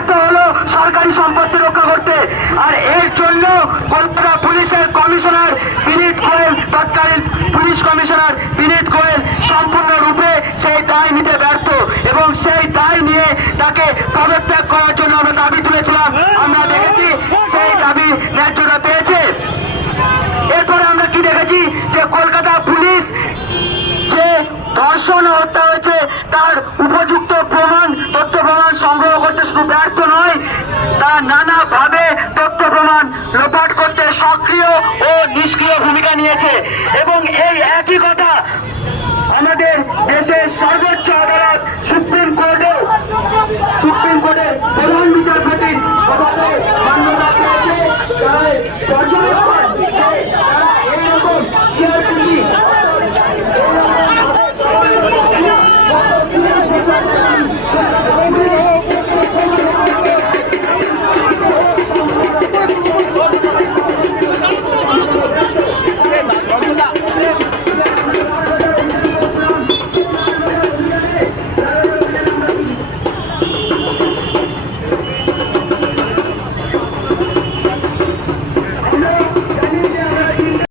দায়িত্ব হলো সরকারি সম্পত্তি রক্ষা করতে। আর এর জন্য কলকাতা পুলিশের কমিশনার বিনীত গোয়েল, তৎকালীন পুলিশ কমিশনার বিনীত গোয়েল সম্পূর্ণরূপে সেই দায় নিতে ব্যর্থ এবং সেই দায় নিয়ে তাকে পদত্যাগ করার জন্য আমরা দাবি তুলেছিলাম। আমরা দেখেছি সেই দাবি ন্যায্যতা পেয়েছে। এরপরে আমরা কি দেখেছি? যে কলকাতা পুলিশ যে ধর্ষণ হত্যা হয়েছে, তার শুধু ব্যর্থ নয়, তা নানাভাবে তথ্য প্রমাণ লোপাট করতে সক্রিয় ও নিষ্ক্রিয় ভূমিকা নিয়েছে। এবং এই একই কথা আমাদের দেশের সর্বোচ্চ আদালত সুপ্রিম কোর্টে সুপ্রিম কোর্টের প্রধান বিচারপতি পর্যবেক্ষণ